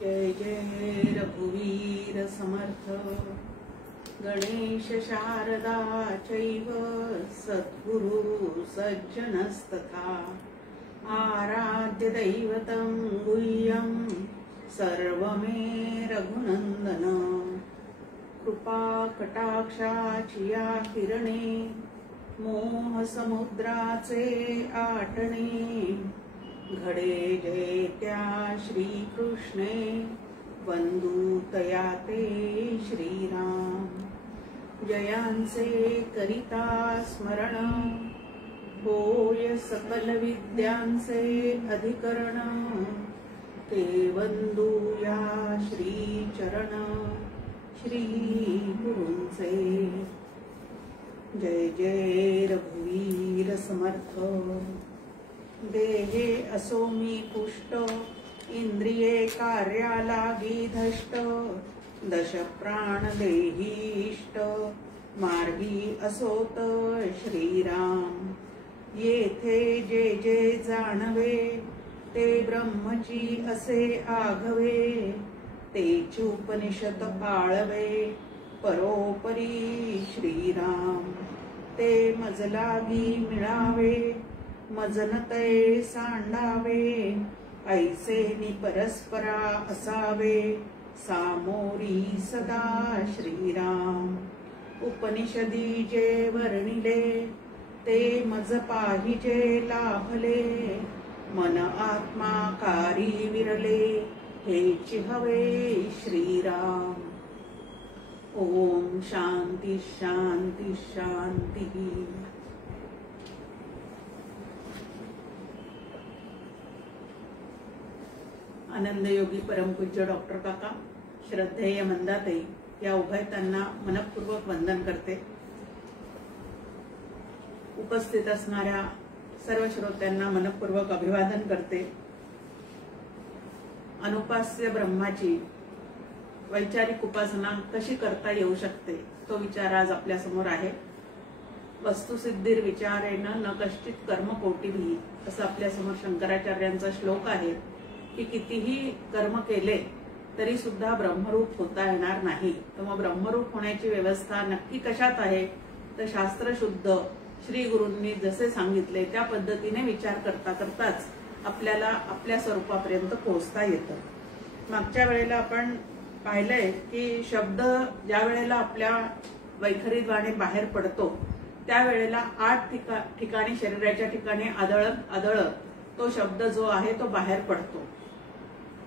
जय जय रघुवीर समर्थ गणेश शारदा चैव सद्गुरु सज्जनस्तथा आराध्य दैवतं गुह्यं सर्वमे रघुनंदन कृपा कटाक्षाची या किरणे मोह समुद्राचे आटणे घडे जय त्या श्री कृष्णे वंदू तया ते श्रीराम जयांचे करिता स्मरण होय सकल विद्यांचे अधिकरण ते वंदू या श्री चरण श्री गुरूंचे जय जय रघुवीर समर्थ देहे असो मी पुष्ट इंद्रिये कार्यालागी धष्ट दश प्राण देहीष्ट मार्गी असोत श्रीराम येथे जे जे जाणवे ते ब्रह्मची असे आघवे तेची उपनिषद आळवे परोपरी श्रीराम ते मजलागी मिळावे मजनतये सांडावे ऐसे नि परस्परा असावे सामोरी सदा श्रीराम उपनिषदी जे वर्णिले ते मज पाहिजे लाभले मन आत्मा कारी विरले हेची हवे श्रीराम ओम शांती शांती शांती। आनंदयोगी परमपूज्य डॉक्टर काका श्रद्धेय मंदाताई या उभयतांना मनपूर्वक वंदन करते। उपस्थित असणाऱ्या सर्व श्रोत्यांना मनपूर्वक अभिवादन करते। अनुपास्य ब्रह्माची वैचारिक उपासना कशी करता येऊ शकते तो विचार आज आपल्या समोर आहे। वस्तुसिद्धीर विचारेन न कश्चित कर्म कोटिभी असं आपल्या समोर शंकराचार्यांचा श्लोक आहे की कितीही कर्म केले तरी सुद्धा ब्रह्मरूप होता येणार नाही। तर मग ब्रह्मरूप होण्याची व्यवस्था नक्की कशात आहे तर शास्त्र शुद्ध श्री गुरूंनी जसे सांगितले त्या पद्धतीने विचार करता करताच आपल्याला आपल्या स्वरूपापर्यंत पोहोचता येतं। मागच्या वेळेला आपण पाहिलंय की शब्द ज्या वेळेला आपल्या वैखरीद्वारे बाहेर पडतो त्यावेळेला 8 ठिकाणी शरीराच्या ठिकाणी आदळत आदळत तो शब्द जो आहे तो बाहेर पडतो।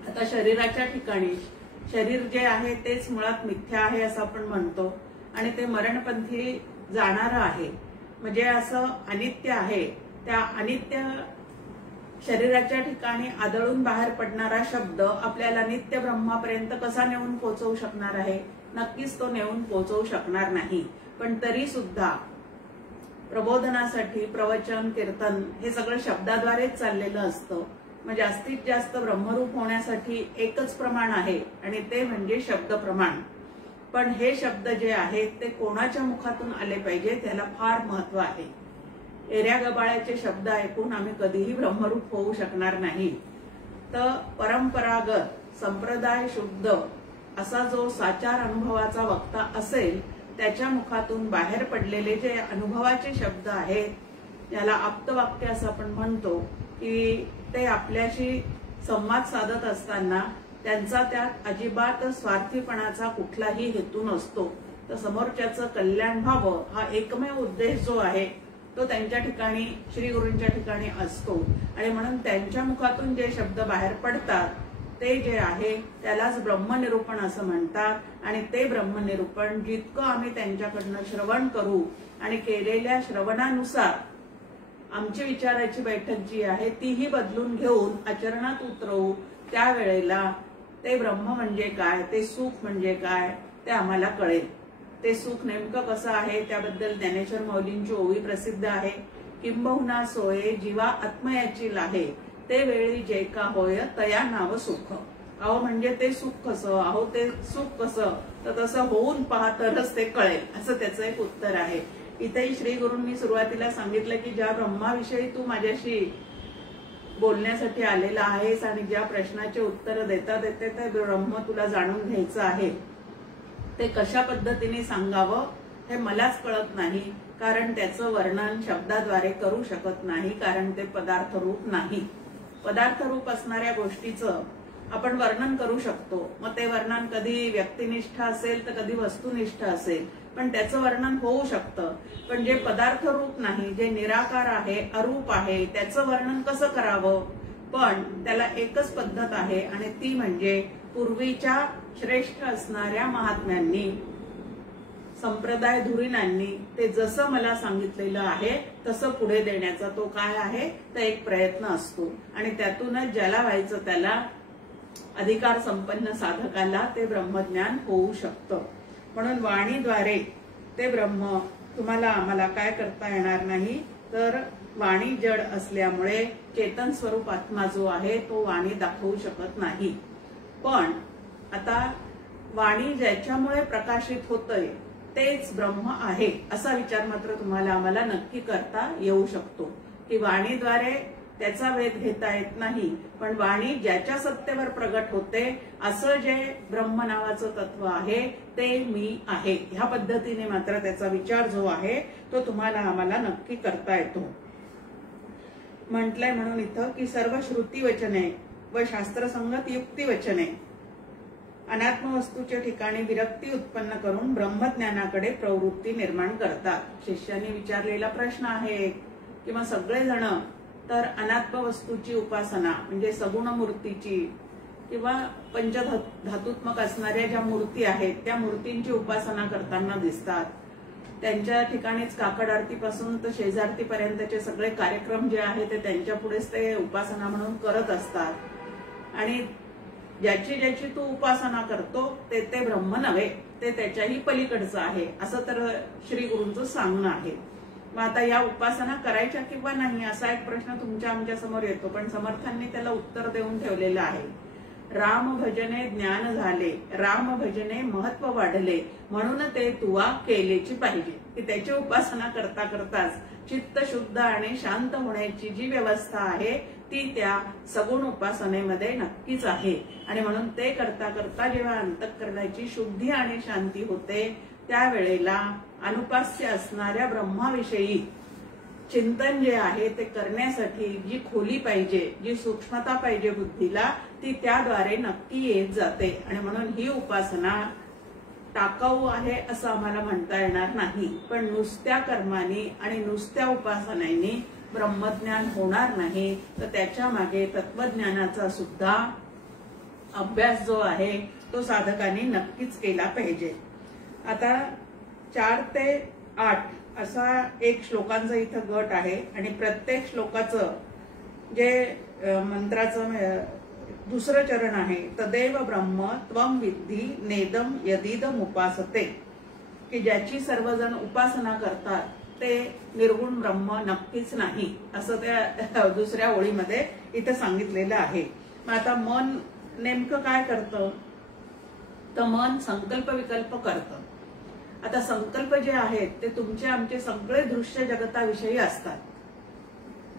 आता शरीराच्या ठिकाणी शरीर जे आहे तेच मुळात मिथ्या आहे असं आपण म्हणतो आणि ते मरणपंथी जाणारं आहे। म्हणजे असं अनित्य आहे। त्या अनित्य शरीराच्या ठिकाणी आदळून बाहेर पडणारा शब्द आपल्याला नित्य ब्रह्मापर्यंत कसा नेऊन पोहोचवू शकणार आहे? नक्कीच तो नेऊन पोहोचवू शकणार नाही। पण तरी सुद्धा प्रबोधनासाठी प्रवचन कीर्तन हे सगळं शब्दाद्वारेच चाललेलं असतं। मग जास्तीत जास्त ब्रह्मरूप होण्यासाठी एकच प्रमाण आहे आणि ते म्हणजे शब्द प्रमाण। पण हे शब्द जे आहेत ते कोणाच्या मुखातून आले पाहिजे त्याला फार महत्व आहे। एऱ्या गबाळ्याचे शब्द ऐकून आम्ही कधीही ब्रह्मरूप होऊ शकणार नाही। तर परंपरागत संप्रदाय शुद्ध असा जो साचार अनुभवाचा वक्ता असेल त्याच्या मुखातून बाहेर पडलेले जे अनुभवाचे शब्द आहेत याला आप्तवाक्य असं आपण म्हणतो की ते आपल्याशी संवाद साधत असताना त्यांचा त्यात अजिबात स्वार्थीपणाचा कुठलाही हेतू नसतो। तर समोरच्याचं कल्याण व्हावं हा एकमेव उद्देश जो आहे तो त्यांच्या ठिकाणी श्री गुरूंच्या ठिकाणी असतो आणि म्हणून त्यांच्या मुखातून जे शब्द बाहेर पडतात ते जे आहे त्यालाच ब्रह्मनिरूपण असं म्हणतात। आणि ते ब्रह्मनिरूपण जितकं आम्ही त्यांच्याकडनं श्रवण करू आणि केलेल्या श्रवणानुसार आमची विचाराची बैठक जी आहे तीही बदलून घेऊन आचरणात उतरवू त्यावेळेला ते ब्रह्म म्हणजे काय ते सुख म्हणजे काय ते आम्हाला कळेल। ते सुख नेमकं कसं आहे त्याबद्दल ज्ञानेश्वर माऊलींची ओवी प्रसिद्ध आहे। किंबहुना सोये जीवा आत्मयाची लाहे ते वेळी जे का होय तया नाव सुख। अहो म्हणजे ते सुख कसं अहो ते सुख कसं तर तसं होऊन पहा तरच ते कळेल असं त्याचं एक उत्तर आहे। इथेही श्री गुरूंनी सुरुवातीला सांगितलं की ज्या ब्रह्माविषयी तू माझ्याशी बोलण्यासाठी आलेला आहेस आणि ज्या प्रश्नाचे उत्तर देता देते ते ब्रह्म तुला जाणून घ्यायचं आहे ते कशा पद्धतीने सांगावं हे मलाच कळत नाही, कारण त्याचं वर्णन शब्दाद्वारे करू शकत नाही, कारण ते पदार्थ रूप नाही. पदार्थ रूप असणाऱ्या गोष्टीचं आपण वर्णन करू शकतो. मग ते वर्णन कधी व्यक्तिनिष्ठ असेल तर कधी वस्तुनिष्ठ असेल, पण त्याचं वर्णन होऊ शकतं. पण जे पदार्थ रूप नाही, जे निराकार आहे, अरूप आहे, त्याचं वर्णन कसं करावं? पण त्याला एकच पद्धत आहे आणि ती म्हणजे पूर्वीच्या श्रेष्ठ असणाऱ्या महात्म्यांनी, संप्रदाय धुरीणांनी ते जसं मला सांगितलेलं आहे तसं पुढे देण्याचा तो काय आहे तर एक प्रयत्न असतो. आणि त्यातूनच ज्याला व्हायचं त्याला, अधिकार संपन्न साधकाला ते ब्रह्मज्ञान होऊ शकतं. म्हणून वाणीद्वारे ते ब्रह्म तुम्हाला आम्हाला काय करता येणार नाही, तर वाणी जड असल्यामुळे चेतन स्वरूप आत्मा जो आहे तो वाणी दाखवू शकत नाही. पण आता वाणी ज्याच्यामुळे प्रकाशित होतंय तेच ब्रह्म आहे असा विचार मात्र तुम्हाला आम्हाला नक्की करता येऊ शकतो की वाणीद्वारे त्याचा वेध घेता येत नाही, पण वाणी ज्याच्या सत्तेवर प्रगट होते असं जे ब्रह्म नावाचं तत्व आहे ते मी आहे, ह्या पद्धतीने मात्र त्याचा विचार जो आहे तो तुम्हाला आम्हाला नक्की करता येतो. म्हटलंय म्हणून इथं की सर्व श्रुती वचने व शास्त्रसंगत युक्ती वचने अनात्म वस्तूच्या ठिकाणी विरक्ती उत्पन्न करून ब्रह्मज्ञानाकडे प्रवृत्ती निर्माण करतात. शिष्यांनी विचारलेला प्रश्न आहे किंवा सगळेजण तर अनात्म वस्तूची उपासना म्हणजे सगुण मूर्तीची किंवा पंचधातुत्मक असणाऱ्या ज्या मूर्ती आहेत त्या मूर्तींची उपासना करताना दिसतात. त्यांच्या ठिकाणीच काकड आरतीपासून तर शेजारतीपर्यंतचे सगळे कार्यक्रम जे आहे ते त्यांच्या पुढेच ते उपासना म्हणून करत असतात. आणि ज्याची ज्याची तू उपासना करतो ते ते ब्रह्म नव्हे, ते त्याच्याही पलीकडचं आहे असं तर श्री गुरूंचं सांगणं आहे. मग आता या उपासना करायच्या किंवा नाही असा एक प्रश्न तुमच्या आमच्या समोर येतो, पण समर्थांनी त्याला उत्तर देऊन ठेवलेलं आहे. राम भजने ज्ञान झाले, राम भजने महत्व वाढले, म्हणून ते तुवा केलेची पाहिजे. की त्याची उपासना करता करताच चित्त शुद्ध आणि शांत होण्याची जी व्यवस्था आहे ती त्या सगुण उपासनेमध्ये नक्कीच आहे. आणि म्हणून ते करता करता जेव्हा अंतःकरणाची शुद्धी आणि शांती होते त्यावेळेला अनुपास्य असणाऱ्या ब्रह्माविषयी चिंतन जे आहे ते करण्यासाठी जी खोली पाहिजे, जी सूक्ष्मता पाहिजे बुद्धीला, ती त्याद्वारे नक्की येत जाते. आणि म्हणून ही उपासना टाकाऊ आहे असं आम्हाला म्हणता येणार नाही, पण नुसत्या कर्मानी आणि नुसत्या उपासनांनी ब्रह्मज्ञान होणार नाही, तर त्याच्या मागे तत्वज्ञानाचा सुद्धा अभ्यास जो आहे तो साधकांनी नक्कीच केला पाहिजे. आता 4 ते 8 असा एक श्लोकांचा इथं गट आहे आणि प्रत्येक श्लोकाचं जे मंत्राचं दुसरं चरण आहे तदेव ब्रह्म त्वं विद्धी नेदम यदीदम उपासते, की ज्याची सर्वजण उपासना करतात ते निर्गुण ब्रह्म नक्कीच नाही असं त्या दुसऱ्या ओळीमध्ये इथं सांगितलेलं आहे. मग आता मन नेमकं काय करतं, तर मन संकल्प विकल्प करतं. आता संकल्प जे आहेत ते तुमचे आमचे सगळे दृश्य जगताविषयी असतात.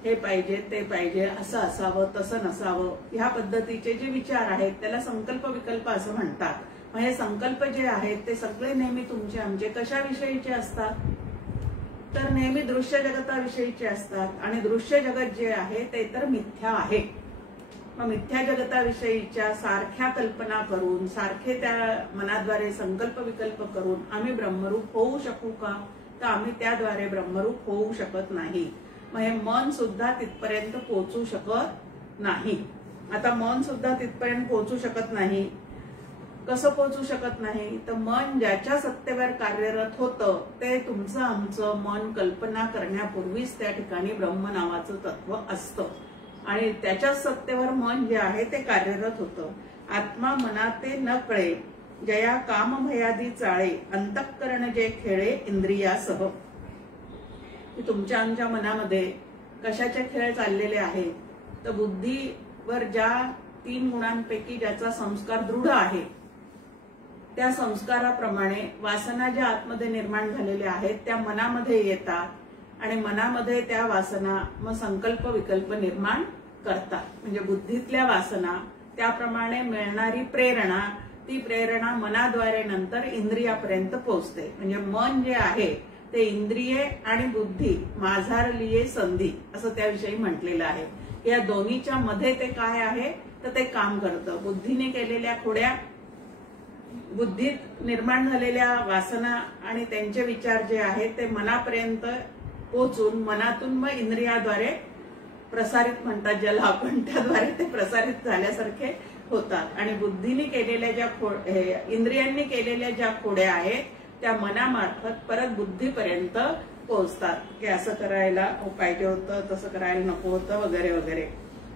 हे पाहिजे ते पाहिजे, असं असावं तसं नसावं, ह्या पद्धतीचे जे विचार आहेत त्याला संकल्प विकल्प असं म्हणतात. मग हे संकल्प जे आहेत ते सगळे नेहमी तुमचे आमचे कशाविषयीचे असतात, तर नेहमी दृश्य जगताविषयीचे असतात. आणि दृश्य जगत जे आहे ते तर मिथ्या आहे. मग मिथ्या जगताविषयीच्या सारख्या कल्पना करून, सारखे त्या मनाद्वारे संकल्प विकल्प करून आम्ही ब्रह्मरूप होऊ शकू का, तर आम्ही त्याद्वारे ब्रह्मरूप होऊ शकत नाही. मग हे मन सुद्धा तिथपर्यंत पोहोचू शकत नाही. आता मन सुद्धा तिथपर्यंत पोहोचू शकत नाही. कसं पोहोचू शकत नाही, तर मन ज्याच्या सत्तेवर कार्यरत होतं ते तुमचं आमचं मन कल्पना करण्यापूर्वीच त्या ठिकाणी ब्रह्म नावाचं तत्व असतं आणि त्याच्याच सत्तेवर मन जे आहे ते कार्यरत होतं. आत्मा मनाते न कळे जया काम भयादी चाळे, अंतःकरण जे खेळे इंद्रियासह. तुमच्या आमच्या मनामध्ये कशाचे खेळ चाललेले आहेत, तर बुद्धीवर ज्या 3 गुणांपैकी ज्याचा संस्कार दृढ आहे त्या संस्काराप्रमाणे वासना ज्या आतमध्ये निर्माण झालेल्या आहेत त्या मनामध्ये येतात आणि मनामध्ये त्या वासना मग संकल्प विकल्प निर्माण करतात. म्हणजे बुद्धीतल्या वासना, त्याप्रमाणे मिळणारी प्रेरणा, ती प्रेरणा मनाद्वारे नंतर इंद्रियापर्यंत पोहोचते. म्हणजे मन जे आहे ते इंद्रिये आणि बुद्धी माझारलीये संधी असं त्याविषयी म्हटलेलं आहे. या दोन्हीच्या मध्ये ते काय आहे तर ते काम करतं. बुद्धीने केलेल्या खोड्या, बुद्धीत निर्माण झालेल्या वासना आणि त्यांचे विचार जे आहेत ते मनापर्यंत पोहोचून मनातून मग इंद्रियाद्वारे प्रसारित म्हणतात ज्याला आपण, त्याद्वारे ते प्रसारित झाल्यासारखे होतात. आणि बुद्धीने केलेल्या ज्या इंद्रियांनी केलेल्या ज्या खोड्या आहेत त्या मनामार्फत परत बुद्धीपर्यंत पोहोचतात की असं करायला पाहिजे होतं, तसं करायला नको होतं वगैरे वगैरे.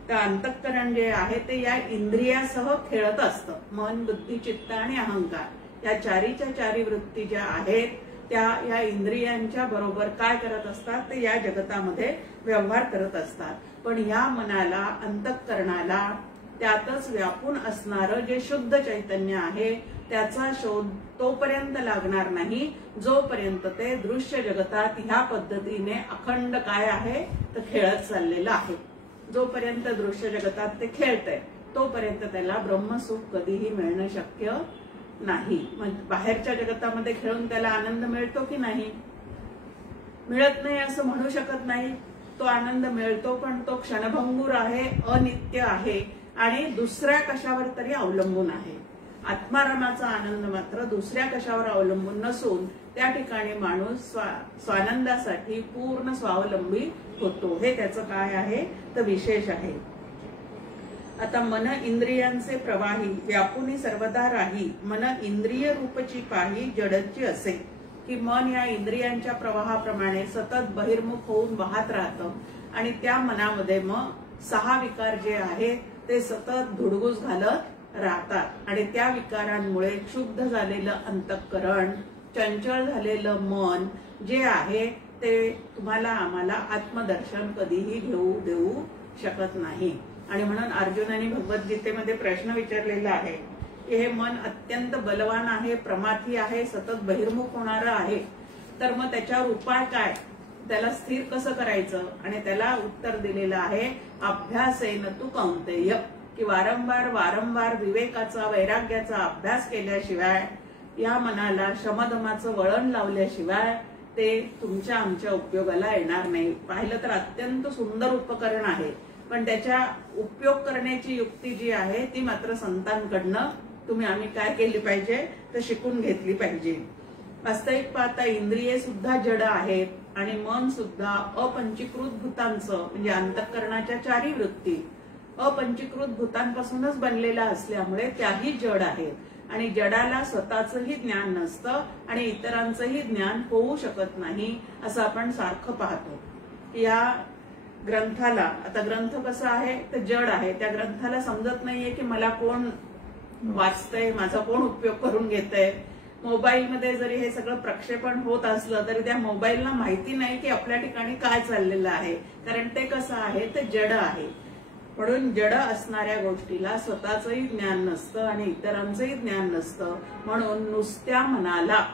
तर अंतःकरण जे आहे ते या इंद्रियासह खेळत असतं. मन, बुद्धी, चित्त आणि अहंकार या चारीच्या चारी वृत्ती ज्या आहेत त्या या इंद्रियांच्या बरोबर काय करत असतात ते या जगतामध्ये व्यवहार करत असतात. पण या मनाला, अंतःकरणाला त्यातच व्यापून असणारं जे शुद्ध चैतन्य आहे त्याचा शोध तोपर्यंत लागणार नाही जोपर्यंत ते दृश्य जगतात ह्या पद्धतीने अखंड काय आहे तर खेळत चाललेलं आहे. जोपर्यंत दृश्य जगतात ते खेळतंय तोपर्यंत त्याला ब्रह्मसुख कधीही मिळणं शक्य नाही. बाहेरच्या जगतामध्ये खेळून त्याला आनंद मिळतो की नाही? मिळत नाही असं म्हणू शकत नाही. तो आनंद मिळतो पण तो क्षणभंगूर आहे, अनित्य आहे आणि दुसऱ्या कशावर तरी अवलंबून आहे. आत्मारामाचा आनंद मात्र दुसऱ्या कशावर अवलंबून नसून त्या ठिकाणी माणूस स्वानंदासाठी पूर्ण स्वावलंबी होतो. हे त्याचं काय आहे तर विशेष आहे. आता मन इंद्रियांचे प्रवाही व्यापुनी सर्वदा राही, मन इंद्रिय रूपची पाही जडची असे. की मन या इंद्रियांच्या प्रवाहाप्रमाणे सतत बहिर्मुख होऊन वाहत राहतं आणि त्या मनामध्ये मग 6 विकार जे आहेत ते सतत धुडगूस घालत राहतात आणि त्या विकारांमुळे क्षुब्ध झालेलं अंतःकरण, चंचल झालेलं मन जे आहे ते तुम्हाला आम्हाला आत्मदर्शन कधीही देऊ शकत नाही. आणि म्हणून अर्जुनाने भगवद्गीतेमध्ये प्रश्न विचारलेला आहे की हे मन अत्यंत बलवान आहे, प्रमाथी आहे, सतत बहिर्मुख होणारं आहे, तर मग त्याच्यावर उपाय काय, त्याला स्थिर कसं करायचं? आणि त्याला उत्तर दिलेलं आहे अभ्यासेन तु कौंतेय, की वारंवार वारंवार विवेकाचा, वैराग्याचा अभ्यास केल्याशिवाय, या मनाला शमदमाचं वळण लावल्याशिवाय ते तुमच्या आमच्या उपयोगाला येणार नाही. पाहिलं तर अत्यंत सुंदर उपकरण आहे पण त्याच्या उपयोग करण्याची युक्ती जी आहे ती मात्र संतांकडनं तुम्ही आम्ही काय केली पाहिजे तर शिकून घेतली पाहिजे. वास्तविक पाहता इंद्रिये सुद्धा जड आहेत आणि मन सुद्धा अपंचीकृत भूतांचं म्हणजे अंतःकरणाच्या 4 वृत्ती अपंचीकृत भूतांपासूनच बनलेला असल्यामुळे त्याही जड आहेत आणि जडाला स्वतःचंही ज्ञान नसतं आणि इतरांचंही ज्ञान होऊ शकत नाही असं आपण सारखं पाहतो. या ग्रंथाला, आता ग्रंथ कसा आहे तर जड आहे, त्या ग्रंथाला समजत नाहीये की मला कोण वाचतंय, माझा कोण उपयोग करून घेतंय. मोबाईलमध्ये जरी हे सगळं प्रक्षेपण होत असलं तरी त्या मोबाईलला माहिती नाही की आपल्या ठिकाणी काय चाललेलं आहे, कारण ते कसं आहे तर जड आहे. म्हणून जड असणाऱ्या गोष्टीला स्वतःचंही ज्ञान नसतं आणि इतरांचंही ज्ञान नसतं. म्हणून नुसत्या मनाला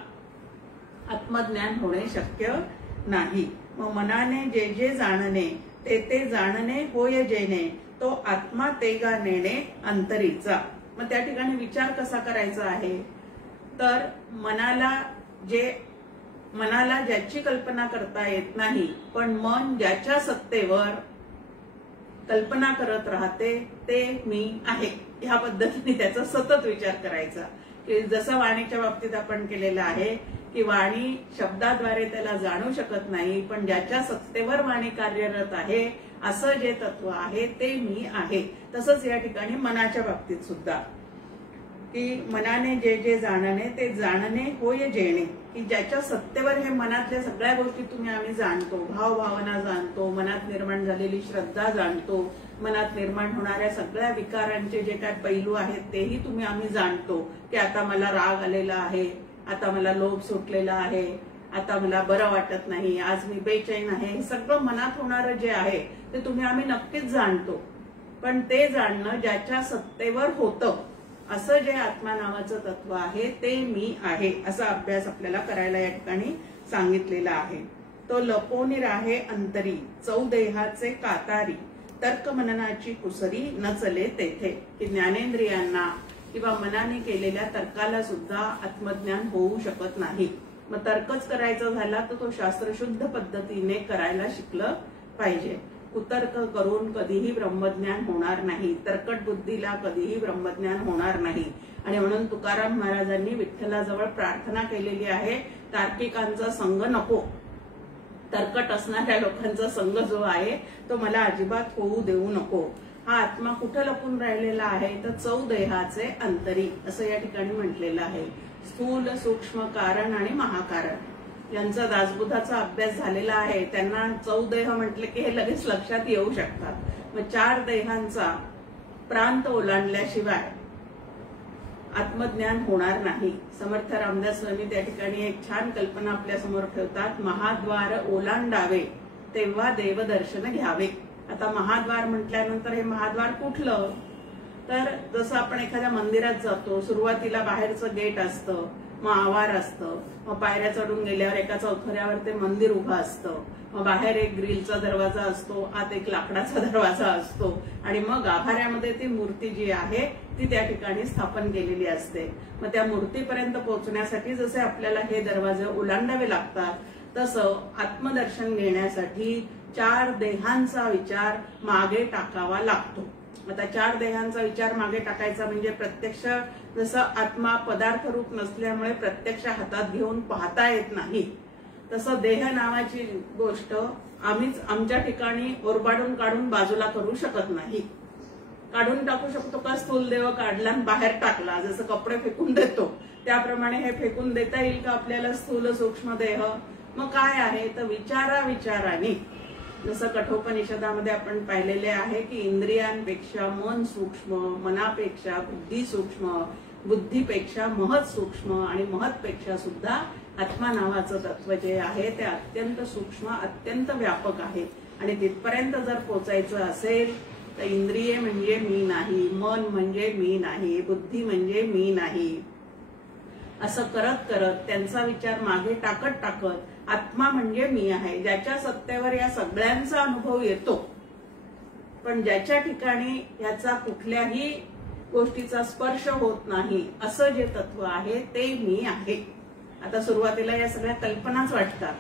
आत्मज्ञान होणे शक्य नाही. मग मनाने जे जे जाणणे ते ते जाणणे होय जेणे, तो आत्मा तेगा नेणे अंतरीचा. मग त्या ठिकाणी विचार कसा करायचा आहे तर मनाला ज्याची कल्पना करता येत नाही पण मन ज्याच्या सत्तेवर कल्पना करत राहते ते मी आहे, ह्या पद्धतीने त्याचा सतत विचार करायचा. की जसं वाणीच्या बाबतीत आपण केलेलं आहे की वाणी शब्दाद्वारे त्याला जाणू शकत नाही पण ज्याच्या सत्तेवर वाणी कार्यरत आहे असं जे तत्व आहे ते मी आहे. तसंच या ठिकाणी मनाच्या बाबतीत सुद्धा की मनाने जे जे जाणणे ते जाणणे होय जेणे, की ज्याच्या सत्तेवर हे मनातल्या सगळ्या गोष्टी तुम्ही आम्ही जाणतो, भावभावना जाणतो, मनात निर्माण झालेली श्रद्धा जाणतो, मनात निर्माण होणाऱ्या सगळ्या विकारांचे जे काय पैलू आहेत तेही तुम्ही आम्ही जाणतो. की आता मला राग आलेला आहे, आता मला लोभ सुटलेला आहे, आता मला बरं वाटत नाही, आज मी बेचैन आहे, हे सगळं मनात होणारं जे आहे ते तुम्ही आम्ही नक्कीच जाणतो. पण ते जाणणं ज्याच्या सत्तेवर होतं असं जे आत्मा नावाचं तत्व आहे ते मी आहे असा अभ्यास आपल्याला करायला या ठिकाणी सांगितलेला आहे. तो लपोनी राहे अंतरी, चौदेहाचे कातारी, तर्क मननाची कुसरी न चले तेथे, की ज्ञानेंद्रियांना किंवा मनाने केलेल्या तर्काला सुद्धा आत्मज्ञान होऊ शकत नाही. मग तर्कच करायचा झाला तर तो शास्त्रशुद्ध पद्धतीने करायला शिकलं पाहिजे. कुतर्क करून कधीही ब्रह्मज्ञान होणार नाही, तर्कट बुद्धीला कधीही ब्रह्मज्ञान होणार नाही. आणि म्हणून तुकाराम महाराजांनी विठ्ठलाजवळ प्रार्थना केलेली आहे, तार्किकांचा संग नको, तर्कट असणाऱ्या लोकांचा संग जो आहे तो मला अजिबात होऊ देऊ नको. हा आत्मा कुठं लपून राहिलेला आहे तर चौदेहाचे अंतरी असं या ठिकाणी म्हटलेलं आहे. स्थूल, सूक्ष्म, कारण आणि महाकारण यांचा दासबुधाचा अभ्यास झालेला आहे. त्यांना चौदेह म्हटले की हे लगेच लक्षात येऊ शकतात. मग 4 देहांचा प्रांत ओलांडल्याशिवाय आत्मज्ञान होणार नाही. समर्थ रामदास स्वामी त्या ठिकाणी एक छान कल्पना आपल्या समोर ठेवतात. महाद्वार ओलांडावे तेव्हा देवदर्शन घ्यावे. आता महाद्वार म्हटल्यानंतर हे महाद्वार कुठलं, तर जसं आपण एखाद्या मंदिरात जातो, सुरुवातीला बाहेरचं गेट असतं, मग आवार असतं, मग पायऱ्या चढून गेल्यावर एका चौथऱ्यावर ते मंदिर उभं असतं, मग बाहेर एक ग्रिलचा दरवाजा असतो, आत एक लाकडाचा दरवाजा असतो, आणि मग गाभाऱ्यामध्ये ती मूर्ती जी आहे ती त्या ठिकाणी स्थापन केलेली असते. मग त्या मूर्तीपर्यंत पोहोचण्यासाठी जसे आपल्याला हे दरवाजे ओलांडावे लागतात, तसं आत्मदर्शन घेण्यासाठी 4 देहांचा विचार मागे टाकावा लागतो. आता 4 देहांचा विचार मागे टाकायचा म्हणजे प्रत्यक्ष, जसं आत्मा पदार्थ रूप नसल्यामुळे प्रत्यक्ष हातात घेऊन पाहता येत नाही, तसं देह नावाची गोष्ट आम्हीच आमच्या ठिकाणी ओरबाडून काढून बाजूला करू शकत नाही. काढून टाकू शकतो का, स्थूल देह काढला आणि बाहेर टाकला, जसं कपडे फेकून देतो त्याप्रमाणे हे फेकून देता येईल का आपल्याला स्थूल सूक्ष्म देह. मग काय आहे तर विचाराने, जसं कठोपनिषदामध्ये आपण पाहिलेले आहे की इंद्रियांपेक्षा मन सूक्ष्म, मनापेक्षा बुद्धी सूक्ष्म, बुद्धीपेक्षा महत सूक्ष्म आणि महतपेक्षा सुद्धा आत्मा नावाचं तत्व जे आहे ते अत्यंत सूक्ष्म, अत्यंत व्यापक आहे. आणि तिथपर्यंत जर पोचायचं असेल तर इंद्रिये म्हणजे मी नाही, मन म्हणजे मी नाही, बुद्धी म्हणजे मी नाही, असं करत करत त्यांचा विचार मागे टाकत आत्मा म्हणजे मी आहे, ज्याच्या सत्तेवर या सगळ्यांचा अनुभव येतो, पण ज्याच्या ठिकाणी याचा कुठल्याही गोष्टीचा स्पर्श होत नाही, असं जे तत्व आहे ते मी आहे. आता सुरुवातीला या सगळ्या कल्पनाच वाटतात,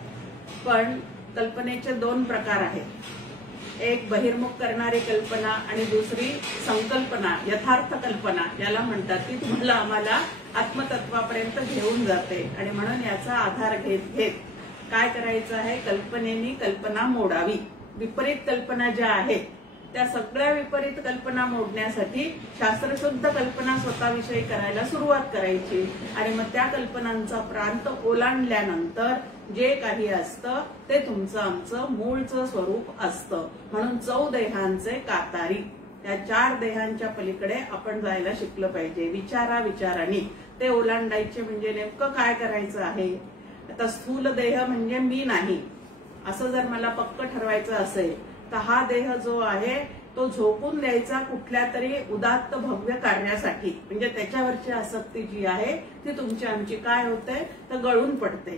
पण कल्पनेचे 2 प्रकार आहेत. एक बहिर्मुख करणारी कल्पना आणि दुसरी संकल्पना, यथार्थ कल्पना याला म्हणतात, ती तुम्हाला आम्हाला आत्मतत्वापर्यंत घेऊन जाते. आणि म्हणून याचा आधार घेत घेत काय करायचं आहे, कल्पनेनी कल्पना मोडावी. विपरीत कल्पना ज्या आहेत त्या सगळ्या विपरीत कल्पना मोडण्यासाठी शास्त्रशुद्ध कल्पना स्वतःविषयी करायला सुरुवात करायची. आणि मग त्या कल्पनांचा प्रांत ओलांडल्यानंतर जे काही असतं ते तुमचं आमचं मूळचं स्वरूप असतं. म्हणून 4 देहांचे कातारी, त्या 4 देहांच्या पलीकडे आपण जायला शिकलं पाहिजे. विचाराने ते ओलांडायचे म्हणजे नेमकं काय करायचं आहे. आता स्थूल देह म्हणजे मी नाही असं जर मला पक्क ठरवायचं असेल तर हा देह जो आहे तो झोपून द्यायचा कुठल्या तरी उदात्त भव्य कार्यासाठी, म्हणजे त्याच्यावरची आसक्ती जी आहे ती तुमची आमची काय होते तर गळून पडते.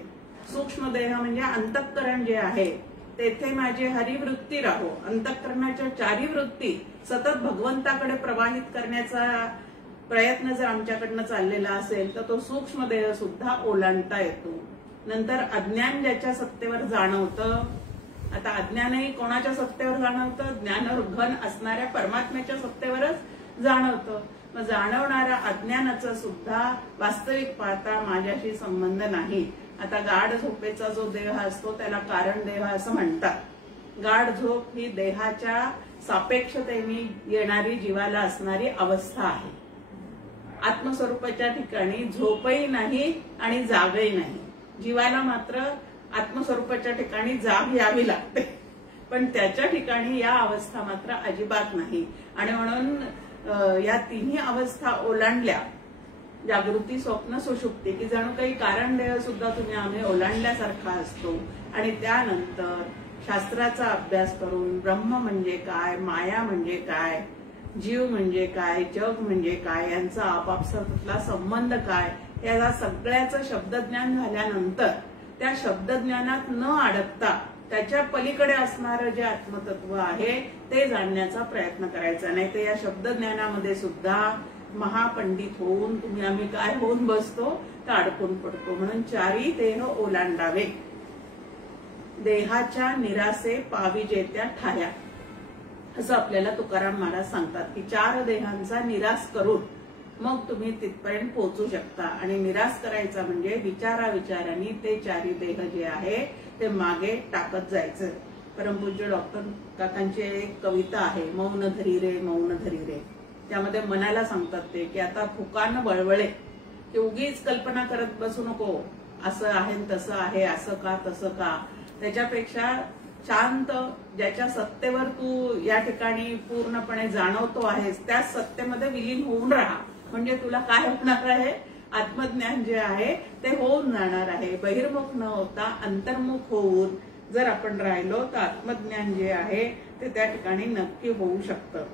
सूक्ष्म देह म्हणजे अंतःकरण जे आहे तेथे माझी हरिवृत्ती राहो, अंतःकरणाच्या 4 वृत्ती सतत भगवंताकडे प्रवाहित करण्याचा प्रयत्न जर आमच्याकडनं चाललेला असेल तर तो सूक्ष्म देह सुद्धा ओलांडता येतो. नंतर अज्ञान ज्याच्या सत्तेवर जाणवतं, आता अज्ञानही कोणाच्या सत्तेवर जाणवतं, ज्ञानघन असणाऱ्या परमात्म्याच्या सत्तेवरच जाणवतं. मग जाणवणाऱ्या अज्ञानाचा सुद्धा वास्तविक पाहता माझ्याशी संबंध नाही. आता गाढ झोपेचा जो देह असतो त्याला कारण देह असं म्हणतात. गाढ झोप ही देहाच्या सापेक्षतेने येणारी जीवाला असणारी अवस्था आहे. आत्मस्वरूपाच्या ठिकाणी झोपही नाही आणि जागही नाही. जीवाला मात्र आत्मस्वरूपाच्या ठिकाणी जाग यावी लागते, पण त्याच्या ठिकाणी या अवस्था मात्र अजिबात नाही. आणि म्हणून या 3ही अवस्था ओलांडल्या, जागृती, स्वप्न, सुषुप्ती, की जणू काही कारण देह सुद्धा तुम्ही आम्ही ओलांडल्यासारखा असतो. आणि त्यानंतर शास्त्राचा अभ्यास करून ब्रह्म म्हणजे काय, माया म्हणजे काय, जीव म्हणजे काय, जग म्हणजे काय, यांचा आपापसातला संबंध काय, याला सगळ्याचं शब्दज्ञान झाल्यानंतर त्या शब्दज्ञानात न अडकता त्याच्या पलीकडे असणारं जे आत्मतत्व आहे ते जाणण्याचा प्रयत्न करायचा. नाही तर या शब्दज्ञानामध्ये सुद्धा महापंडित होऊन तुम्ही आम्ही काय होऊन बसतो तर अडकून पडतो. म्हणून चारी देह ओलांडावे, देहाच्या निरासे पाविजेत्या ठाया, असं आपल्याला तुकाराम महाराज सांगतात की 4 देहांचा निराश करून मग तुम्ही तिथपर्यंत पोहोचू शकता. आणि निराश करायचा म्हणजे विचारांनी ते 4 देह जे आहे ते मागे टाकत जायचं. परमपूज्य डॉक्टर काकांची एक कविता आहे, मौन धरी रे मौन धरी रे. त्यामध्ये मनाला सांगतात ते की आता फुकानं वळवळे की उगीच कल्पना करत बसू नको, असं आहे तसं आहे, असं का तसं का. त्याच्यापेक्षा शांत ज्याच्या सत्तेवर तू या ठिकाणी पूर्णपणे जाणवतो आहेस त्या सत्तेमध्ये विलीन होऊन राहा. म्हणजे तुला काय होणार आहे, आत्मज्ञान जे आहे ते होऊन जाणार आहे. बहिर्मुख न होता अंतर्मुख होऊन जर आपण राहिलो तर आत्मज्ञान जे आहे ते त्या ठिकाणी नक्की होऊ शकतं.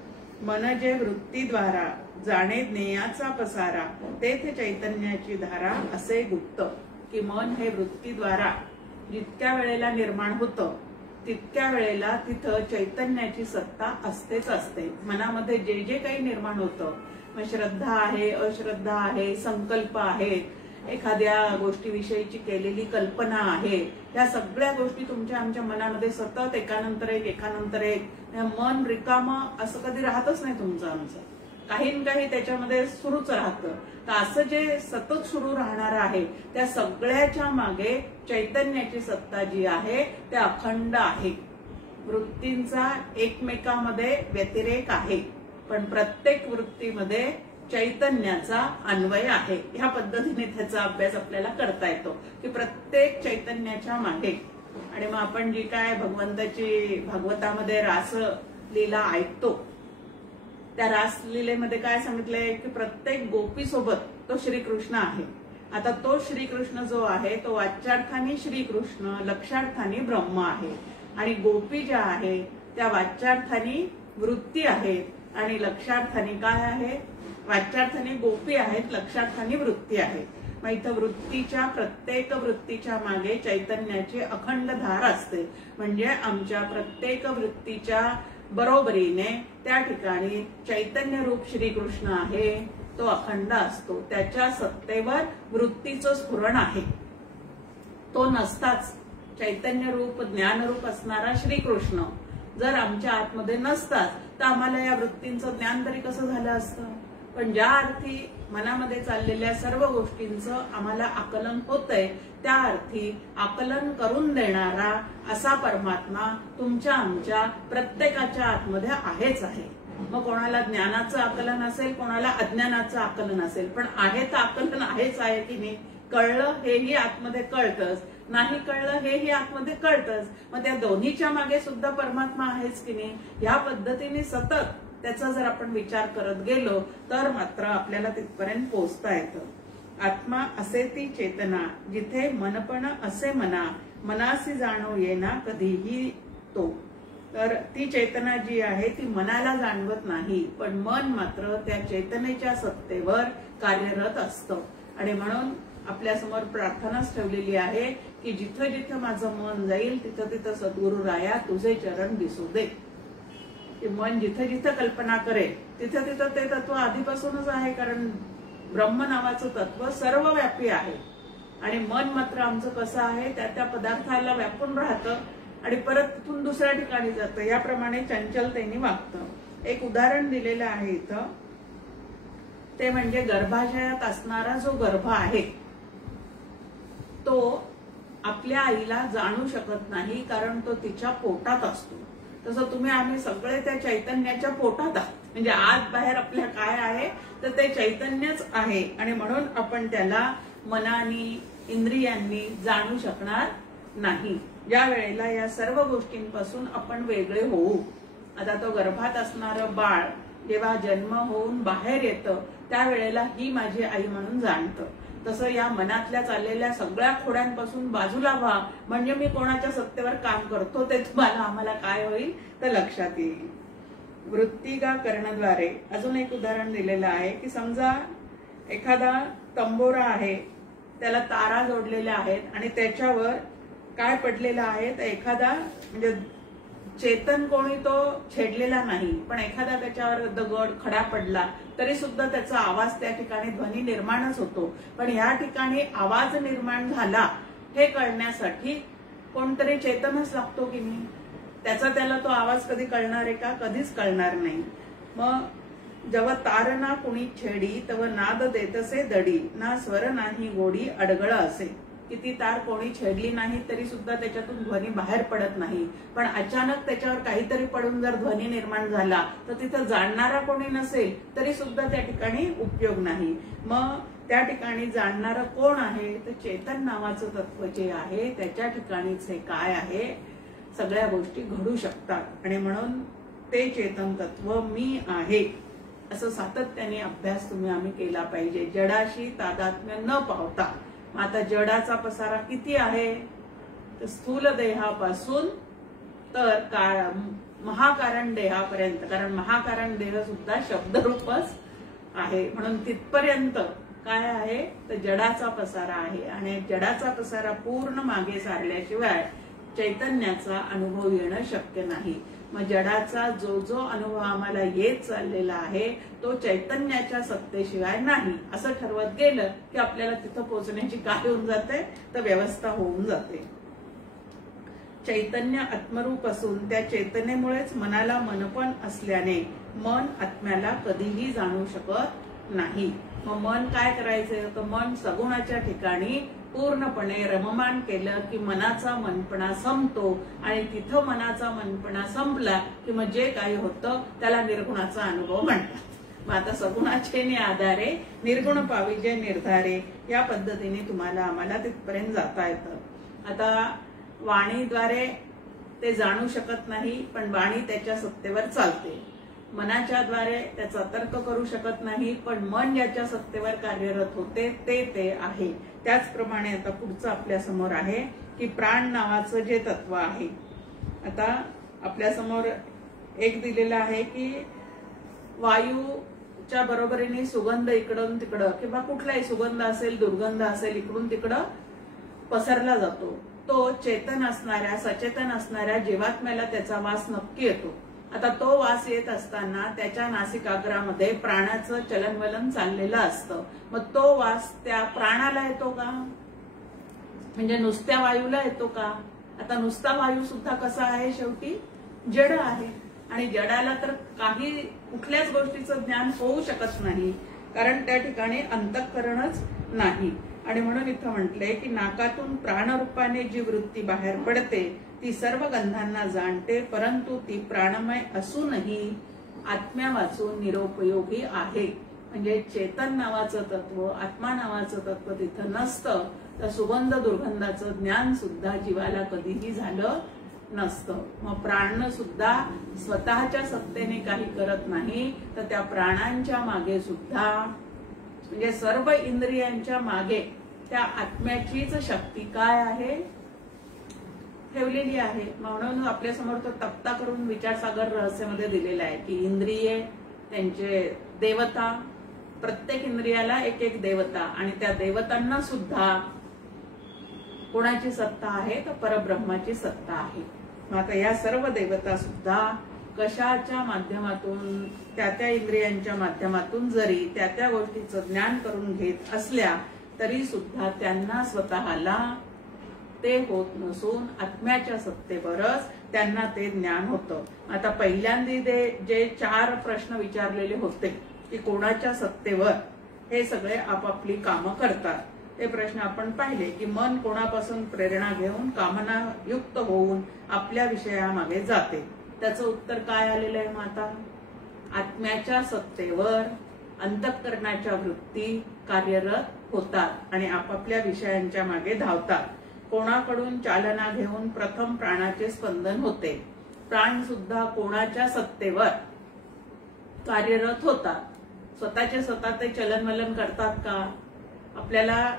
मन जे वृत्तीद्वारा जाणे ज्ञेयाचा पसारा, तेथे चैतन्याची धारा असे गुप्त. की मन हे वृत्तीद्वारा जितक्या वेळेला निर्माण होतं तितक्या वेळेला तिथं चैतन्याची सत्ता असतेच असते. मनामध्ये जे जे काही निर्माण होतं, मग श्रद्धा आहे, अश्रद्धा आहे, संकल्प आहेत, एखाद्या गोष्टीविषयीची केलेली कल्पना आहे, या सगळ्या गोष्टी तुमच्या आमच्या मनामध्ये सतत एकानंतर एक मन रिकामं असं कधी राहतच नाही तुमचं आमचं, काही न काही त्याच्यामध्ये सुरूच राहतं. तर असं जे सतत सुरू राहणार आहे त्या सगळ्याच्या मागे चैतन्याची सत्ता जी आहे ते अखंड आहे. वृत्तींचा एकमेकांमध्ये व्यतिरेक आहे पण प्रत्येक वृत्तीमध्ये चैतन्याचा अन्वय आहे. ह्या पद्धतीने त्याचा अभ्यास आपल्याला करता येतो की प्रत्येक चैतन्याच्या मागे. आणि मग आपण जी काय भगवंताची भागवतामध्ये रासलीला ऐकतो त्या रासलीलेमध्ये काय सांगितलंय की प्रत्येक गोपी सोबत तो श्रीकृष्ण आहे. आता तो श्रीकृष्ण जो आहे तो वाच्यार्थाने श्रीकृष्ण, लक्षार्थाने ब्रह्म आहे. आणि गोपी ज्या आहे त्या वाच्यार्थाने वृत्ती आहेत आणि लक्षार्थाने काय आहे, वाच्यार्थाने गोपी आहेत, लक्षार्थाने वृत्ती आहे. मग इथं वृत्तीच्या प्रत्येक वृत्तीच्या मागे चैतन्याची अखंड धार असते. म्हणजे आमच्या प्रत्येक वृत्तीच्या बरोबरीने त्या ठिकाणी चैतन्य रूप श्रीकृष्ण आहे तो अखंड असतो. त्याच्या सत्तेवर वृत्तीचं स्फुरण आहे. तो नसताच चैतन्य रूप ज्ञानरूप असणारा श्रीकृष्ण जर आमच्या आतमध्ये नसताच तर आम्हाला या वृत्तींचं ज्ञान तरी कसं झालं असतं. पण ज्या अर्थी मनामध्ये चाललेल्या सर्व गोष्टींचं आम्हाला आकलन होतंय त्या अर्थी आकलन करून देणारा असा परमात्मा तुमच्या आमच्या प्रत्येकाच्या आतमध्ये आहेच आहे. मग कोणाला ज्ञानाचं आकलन असेल, कोणाला अज्ञानाचं आकलन असेल, पण आहे तर आकलन आहेच आहे की नाही. कळलं हेही आतमध्ये कळतंच, नाही कळलं हेही आतमध्ये कळतंच. मग त्या दोन्हीच्या मागे सुद्धा परमात्मा आहेच की नाही. ह्या पद्धतीने सतत त्याचा जर आपण विचार करत गेलो तर मात्र आपल्याला तिथपर्यंत पोहोचता येतं. आत्मा असे ती चेतना जिथे मनपण असे मना, मनासी जाणो येना कधीही तो. तर ती चेतना जी आहे ती मनाला जाणवत नाही पण मन मात्र त्या चेतनेच्या सत्तेवर कार्यरत असतं. आणि म्हणून आपल्या समोर प्रार्थनाच ठेवलेली आहे की जिथं जिथं माझं मन जाईल तिथं तिथं सद्गुरु राया तुझे चरण दिसू दे. की मन जिथं जिथं कल्पना करेल तिथं तिथं ते तत्व आधीपासूनच आहे. कारण ब्रह्म नावाचं तत्व सर्वव्यापी आहे आणि मन मात्र आमचं कसं आहे त्या त्या पदार्थाला व्यापून राहतं आणि परत तिथून दुसऱ्या ठिकाणी जातं. याप्रमाणे चंचलतेने वागतं. एक उदाहरण दिलेलं आहे इथं, ते म्हणजे गर्भाशयात असणारा जो गर्भ आहे तो आपल्या आईला जाणू शकत नाही कारण तो तिच्या पोटात असतो. तसं तुम्ही आम्ही सगळे त्या चैतन्याच्या पोटात आहात. म्हणजे आत बाहेर आपल्या काय आहे तर ते चैतन्यच आहे आणि म्हणून आपण त्याला मनानी इंद्रियांनी जाणू शकणार नाही. ज्या वेळेला या सर्व गोष्टींपासून आपण वेगळे होऊ. आता तो गर्भात असणारं बाळ जेव्हा जन्म होऊन बाहेर येतं त्यावेळेला ही माझी आई म्हणून जाणतं. तसं या मनातल्या चाललेल्या सगळ्या खोड्यांपासून बाजूला व्हा म्हणजे मी कोणाच्या सत्तेवर काम करतो ते तुम्हाला आम्हाला काय होईल तर लक्षात येईल. वृत्तिगा करणद्वारे अजून एक उदाहरण दिलेलं आहे की समजा एखादा तंबोरा आहे त्याला तारा जोडलेल्या आहेत आणि त्याच्यावर काय पडलेलं आहे तर एखादा म्हणजे चेतन कोणी तो छेडलेला नाही, पण एखादा त्याच्यावर दगड खडा पडला तरी सुद्धा त्याचा आवाज त्या ठिकाणी ध्वनी निर्माणच होतो. पण या ठिकाणी आवाज निर्माण झाला हे कळण्यासाठी कोणतरी चेतनच लागतो की नाही. त्याला तो आवाज कधी कळणार आहे का? कधीच कळणार नाही. मग जेव्हा तार ना कुणी छेडी तव नाद देतसे दडी, ना स्वर नाही गोडी अडगळ असे. किती तार कोणी छेडली नाही तरी सुद्धा त्याच्यातून ध्वनी बाहेर पडत नाही. पण अचानक त्याच्यावर काहीतरी पडून जर ध्वनी निर्माण झाला तर तिथं जाणणारा कोणी नसेल तरी सुद्धा त्या ठिकाणी उपयोग नाही. मग त्या ठिकाणी जाणणारं कोण आहे तर चेतन नावाचं तत्व जे आहे त्याच्या ठिकाणीच हे काय आहे, सगळ्या गोष्टी घडू शकतात. आणि म्हणून ते चेतन तत्व मी आहे असं सातत्याने अभ्यास आम्ही केला पाहिजे, जडाशी तादात्म्य न पावता. आता जडाचा पसारा किती आहे तर स्थूल देहापासून तर महाकारण देहापर्यंत, कारण महाकारण देह सुद्धा शब्दरूपच आहे. म्हणून तिथपर्यंत काय आहे तर जडाचा पसारा आहे. आणि जडाचा पसारा पूर्ण मागे सारल्याशिवाय चैतन्याचा अनुभव येणं शक्य नाही. मग जडाचा जो जो अनुभव आम्हाला येत चाललेला आहे तो चैतन्याच्या सत्तेशिवाय नाही असं ठरवत गेलं की आपल्याला तिथं पोहोचण्याची काय होऊन जाते तर व्यवस्था होऊन जाते. चैतन्य आत्मरूप असून त्या चेतनेमुळेच मनाला मनपण असल्याने मन आत्म्याला कधीही जाणू शकत नाही. मग मन काय करायचंय तर मन सगुणाच्या ठिकाणी पूर्णपणे रममान केलं की मनाचा मनपणा संपतो. आणि तिथं मनाचा मनपणा संपला की मग जे काही होतं त्याला निर्गुणाचा अनुभव म्हणतात. मग आता सगुणाचे आधारे निर्गुण पाविजे निर्धारे या पद्धतीने तुम्हाला आम्हाला तिथपर्यंत जाता येतं. आता वाणीद्वारे ते जाणू शकत नाही, पण वाणी त्याच्या सत्तेवर चालते. मनाच्या द्वारे त्याचा तर्क करू शकत नाही, पण मन ज्याच्या सत्तेवर कार्यरत होते ते आहे. त्याचप्रमाणे आता पुढचं आपल्या समोर आहे की प्राण नावाचं जे तत्व आहे. आता आपल्या समोर एक दिलेलं आहे की वायूच्या बरोबरीने सुगंध इकडून तिकडं किंवा कुठलाही सुगंध असेल दुर्गंध असेल इकडून तिकडं पसरला जातो. तो चेतन असणाऱ्या सचेतन असणाऱ्या जीवात्म्याला त्याचा वास नक्की येतो. आता तो वास येत असताना त्याच्या नासिकाग्रामध्ये प्राणाचं चलनवलन चाललेलं असतं. मग तो वास त्या प्राणाला येतो का म्हणजे नुसत्या वायूला येतो का? आता नुसता वायू सुद्धा कसा आहे शेवटी जड आहे. आणि जडाला तर काही कुठल्याच गोष्टीचं ज्ञान होऊ शकत नाही, कारण त्या ठिकाणी अंतःकरणच नाही. आणि म्हणून इथं म्हटलंय की नाकातून प्राणरूपाने जी वृत्ती बाहेर पडते ती सर्व गंधांना जाणते, परंतु ती प्राणमय असूनही आत्म्या वाचून निरुपयोगी आहे. म्हणजे चेतन नावाचं तत्व आत्मा नावाचं तत्व तिथं नसतं तर सुगंध दुर्गंधाचं ज्ञान सुद्धा जीवाला कधीही झालं नसतं. मग प्राण सुद्धा स्वतःच्या सत्तेने काही करत नाही, तर त्या प्राणांच्या मागे सुद्धा म्हणजे सर्व इंद्रियांच्या मागे त्या आत्म्याचीच शक्ती काय आहे ठेवलेली आहे. म्हणून आपल्या समोर तो तक्ता करून विचारसागर रहस्यामध्ये दिलेला आहे की इंद्रिये त्यांचे देवता, प्रत्येक इंद्रियाला एक एक देवता, आणि त्या देवतांना सुद्धा कोणाची सत्ता आहे तर परब्रह्माची सत्ता आहे. मग आता या सर्व देवता सुद्धा कशाच्या माध्यमातून त्या इंद्रियांच्या माध्यमातून जरी त्या गोष्टीचं ज्ञान करून घेत असल्या तरी सुद्धा त्यांना स्वतःला ते होत नसून आत्म्याच्या सत्तेवरच त्यांना ते ज्ञान होतं. आता पहिल्यांदा जे 4 प्रश्न विचारलेले होते की कोणाच्या सत्तेवर हे सगळे आपापली कामं करतात, ते प्रश्न आपण पाहिले की मन कोणापासून प्रेरणा घेऊन कामना युक्त होऊन आपल्या विषयामागे जाते. त्याचं उत्तर काय आलेलं आहे? मग आता आत्म्याच्या सत्तेवर अंतःकरणाच्या वृत्ती कार्यरत होतात आणि आपापल्या विषयांच्या मागे धावतात. कोणाकडून चालना घेऊन प्रथम प्राणाचे स्पंदन होते. प्राण सुद्धा कोणाच्या सत्तेवर कार्यरत होतात. स्वतःचे स्वतः ते चलनवलन करतात का? आपल्याला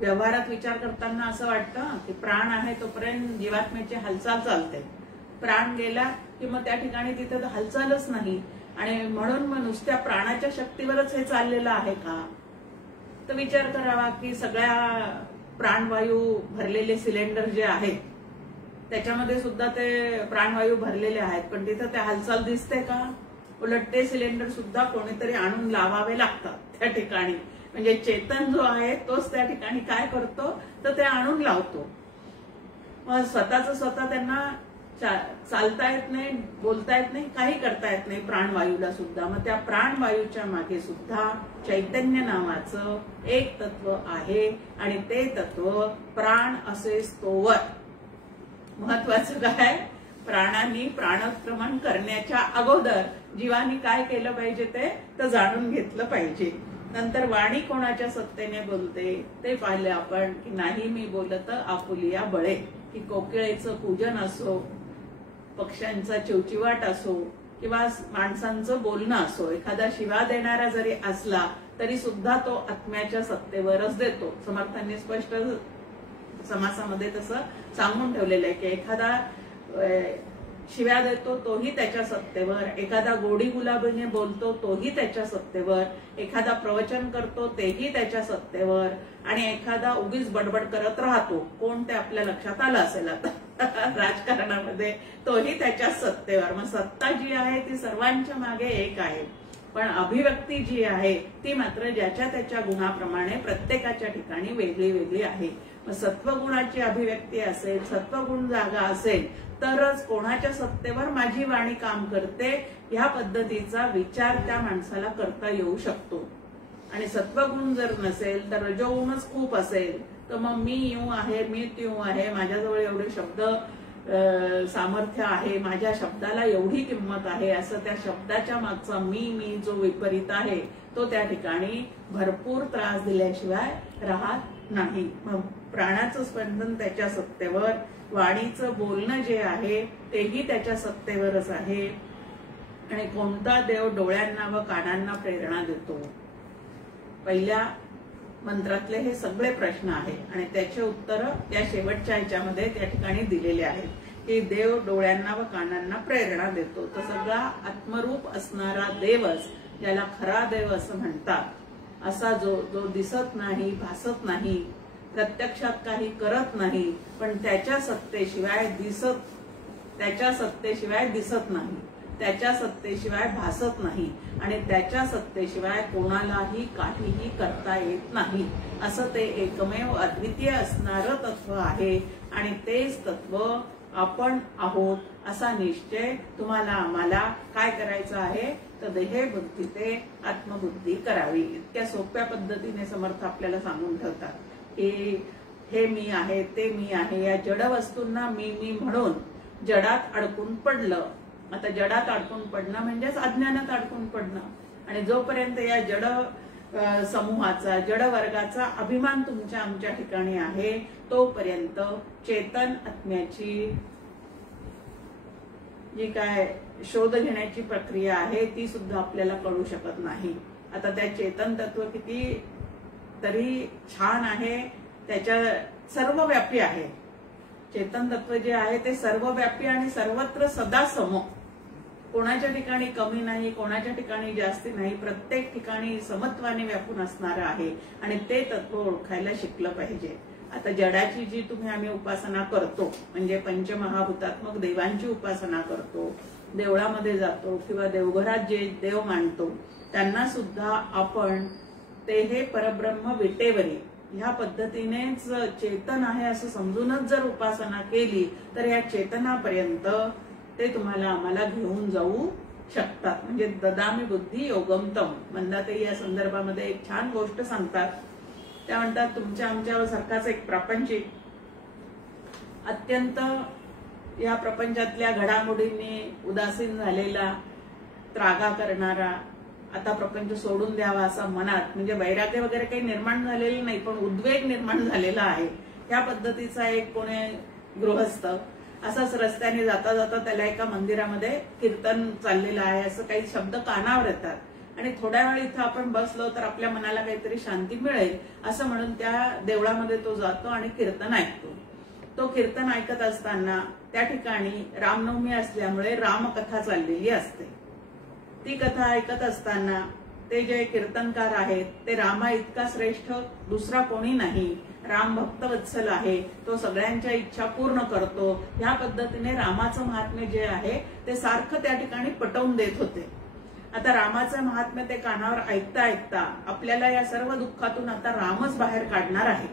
व्यवहारात विचार करताना असं वाटतं की प्राण आहे तोपर्यंत जीवात्म्याची हालचाल चालते, प्राण गेला की मग त्या ठिकाणी तिथे हालचालच नाही. आणि म्हणून मग नुसत्या प्राणाच्या शक्तीवरच हे चाललेलं आहे का? तर विचार करावा की सगळ्या प्राणवायू भरलेले सिलेंडर जे आहेत त्याच्यामध्ये सुद्धा ते प्राणवायू भरलेले आहेत, पण तिथं ते हालचाल दिसते का? उलट ते सिलेंडर सुद्धा कोणीतरी आणून लावावे लागतात त्या ठिकाणी. म्हणजे चेतन जो आहे तोच त्या ठिकाणी काय करतो तर ते आणून लावतो. मग स्वतः त्यांना चालता येत नाही, बोलता येत नाही, काही करता येत नाही प्राणवायूला सुद्धा. मग त्या प्राणवायूच्या मागे सुद्धा चैतन्य नावाचं एक तत्व आहे आणि ते तत्व प्राण असे तोवर. महत्वाचं काय? प्राणांनी प्राणोत्क्रमण करण्याच्या अगोदर जीवानी काय केलं पाहिजे ते जाणून घेतलं पाहिजे. नंतर वाणी कोणाच्या सत्तेने बोलते ते पाहिलं आपण की नाही मी बोलत आपुलिया बळे. की कोकिळेचं पूजन असो, पक्ष्यांचा चिवचिवाट असो किंवा माणसांचं बोलणं असो, एखादा शिवा देणारा जरी असला तरी सुद्धा तो आत्म्याच्या सत्तेवरच देतो. समर्थांनी स्पष्ट समासामध्ये तसं सांगून ठेवलेलं आहे की एखादा शिव्या देतो तोही त्याच्या सत्तेवर, एखादा गोडी गुलाबीने बोलतो तोही त्याच्या सत्तेवर, एखादा प्रवचन करतो तेही त्याच्या सत्तेवर, आणि एखादा उगीच बडबड करत राहतो, कोण ते आपल्या लक्षात आलं असेल आता राजकारणामध्ये, तोही त्याच्या सत्तेवर. मग सत्ता जी आहे ती सर्वांच्या मागे एक आहे, पण अभिव्यक्ती जी आहे ती मात्र ज्याच्या त्याच्या गुणाप्रमाणे प्रत्येकाच्या ठिकाणी वेगळी वेगळी आहे. मग सत्वगुणाची अभिव्यक्ती असेल, सत्वगुण जागा असेल तरच कोणाच्या सत्तेवर माझी वाणी काम करते ह्या पद्धतीचा विचार त्या माणसाला करता येऊ शकतो. आणि सत्वगुण जर नसेल तर रजोगुणच खूप असेल तर मग मी यूं आहे, मी त्यूं आहे, माझ्याजवळ एवढे शब्द सामर्थ्य आहे, माझ्या शब्दाला एवढी किंमत आहे, असं त्या शब्दाच्या मागचा मी जो विपरीत आहे तो त्या ठिकाणी भरपूर त्रास दिल्याशिवाय राहत नाही. मग प्राणाचं स्पंदन त्याच्या सत्तेवर, वाणीचं बोलणं जे आहे तेही त्याच्या सत्तेवरच आहे. आणि कोणता देव डोळ्यांना व कानांना प्रेरणा देतो? पहिल्या मंत्रातले हे सगळे प्रश्न आहेत आणि त्याचे उत्तर त्या शेवटच्या ह्याच्यामध्ये त्या ठिकाणी दिलेले आहेत की देव डोळ्यांना व कानांना प्रेरणा देतो. तर सगळा आत्मरूप असणारा देवच, ज्याला खरा देव असं म्हणतात, असा जो दिसत नाही, भासत नाही, प्रत्यक्षात काही करत नाही, पण त्याच्या सत्तेशिवाय दिसत नाही, त्याच्या सत्तेशिवाय भासत नाही आणि त्याच्या सत्तेशिवाय कोणालाही काहीही करता येत नाही, असं ते एकमेव अद्वितीय असणारं तत्व आहे. आणि तेच तत्व आपण आहोत असा निश्चय तुम्हाला आम्हाला काय करायचा आहे तर देह बुद्धी ते आत्मबुद्धी करावी. इतक्या सोप्या पद्धतीने समर्थ आपल्याला सांगून ठेवतात की हे मी आहे, ते मी आहे, या जड वस्तूंना मी म्हणून जडात अडकून पडलं. आता जडात अडकून पडणं म्हणजेच अज्ञानात अडकून पडणं. आणि जोपर्यंत या जड समूहाचा, जड वर्गाचा अभिमान तुमच्या आमच्या ठिकाणी आहे तोपर्यंत चेतन आत्म्याची जी काय शोध घेण्याची प्रक्रिया आहे ती सुद्धा आपल्याला कळू शकत नाही. आता त्या चेतन तत्व किती तरी छान आहे, त्याच्या सर्वव्यापी आहे. चेतन तत्व जे आहे ते सर्वव्यापी आणि सर्वत्र सदा सम, कोणाच्या ठिकाणी कमी नाही, कोणाच्या ठिकाणी जास्ती नाही, प्रत्येक ठिकाणी समत्वाने व्यापून असणारं आहे आणि ते तत्व ओळखायला शिकलं पाहिजे. आता जडाची जी आम्ही उपासना करतो म्हणजे पंचमहाभूतात्मक देवांची उपासना करतो, देवळामध्ये जातो किंवा देवघरात जे देव मानतो त्यांना सुद्धा आपण ते हे परब्रह्म विटेवरी ह्या पद्धतीनेच चेतन आहे असं समजूनच जर उपासना केली तर या चेतनापर्यंत ते तुम्हाला आम्हाला घेऊन जाऊ शकतात. म्हणजे ददामी बुद्धी योगमतम मंदाताई या संदर्भामध्ये एक छान गोष्ट सांगतात. त्या म्हणतात तुमच्या आमच्या सारखाच एक प्रापंचिक अत्यंत या प्रपंचातल्या घडामोडींनी उदासीन झालेला, त्रागा करणारा, आता प्रपंच सोडून द्यावा असा मनात म्हणजे वैराग्य वगैरे काही निर्माण झालेलं नाही पण उद्वेग निर्माण झालेला आहे, त्या पद्धतीचा एक कोणी गृहस्थ असाच रस्त्याने जाता जाता त्याला एका मंदिरामध्ये कीर्तन चाललेलं आहे असं काही शब्द कानावर येतात आणि थोड्या वेळ इथं आपण बसलो तर आपल्या मनाला काहीतरी शांती मिळेल असं म्हणून त्या देवळामध्ये तो जातो आणि कीर्तन ऐकतो. तो कीर्तन ऐकत असताना त्या ठिकाणी रामनवमी असल्यामुळे रामकथा चाललेली असते. ती कथा ऐकत असताना ते जे कीर्तनकार आहेत ते रामा इतका श्रेष्ठ दुसरा कोणी नाही, राम भक्तवत्सल आहे, तो सगळ्यांच्या इच्छा पूर्ण करतो, ह्या पद्धतीने रामाचं महात्म्य जे आहे ते सारखं त्या ठिकाणी पटवून देत होते. आता रामाचं महात्म्य ते कानावर ऐकता ऐकता आपल्याला या सर्व दुःखातून आता रामच बाहेर काढणार आहे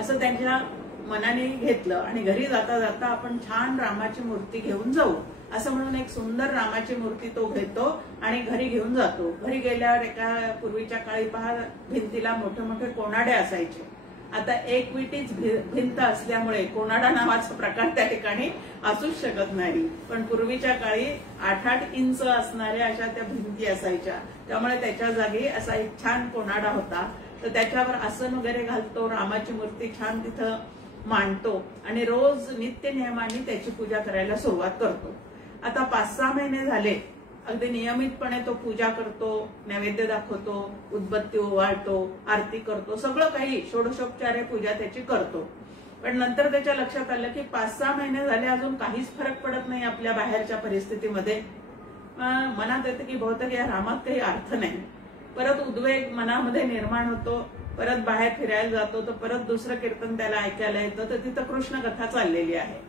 असं त्यांच्या मनाने घेतलं आणि घरी जाता जाता आपण छान रामाची मूर्ती घेऊन जाऊ असं म्हणून एक सुंदर रामाची मूर्ती तो घेतो आणि घरी घेऊन जातो. घरी गेल्यावर एका पूर्वीच्या काळी पहा भिंतीला मोठे मोठे कोनाडे असायचे. आता एक विटीच भिंत असल्यामुळे कोनाडा नावाचा प्रकार त्या ठिकाणी असूच शकत नाही, पण पूर्वीच्या काळी 8-8 इंच असणाऱ्या अशा त्या भिंती असायच्या, त्यामुळे त्याच्या जागी असा एक छान कोनाडा होता. तर त्याच्यावर आसन वगैरे घालतो, रामाची मूर्ती छान तिथं मांडतो आणि रोज नित्य नियमाने त्याची पूजा करायला सुरुवात करतो. आता 5-6 महिने झाले, अगदी नियमितपणे तो पूजा करतो, नैवेद्य दाखवतो, उदबत्ती ओवाळतो, आरती करतो, सगळं काही षोडशोपचारे पूजा त्याची करतो. पण नंतर त्याच्या लक्षात आलं की 5-6 महिने झाले अजून काहीच फरक पडत नाही आपल्या बाहेरच्या परिस्थितीमध्ये. मनात येतं की बहुतेक या रामात काही अर्थ नाही. परत उद्वेग मनामध्ये निर्माण होतो, परत बाहेर फिरायला जातो, तर परत दुसरं कीर्तन त्याला ऐकायला येतं, तर तिथं कृष्ण कथा चाललेली आहे.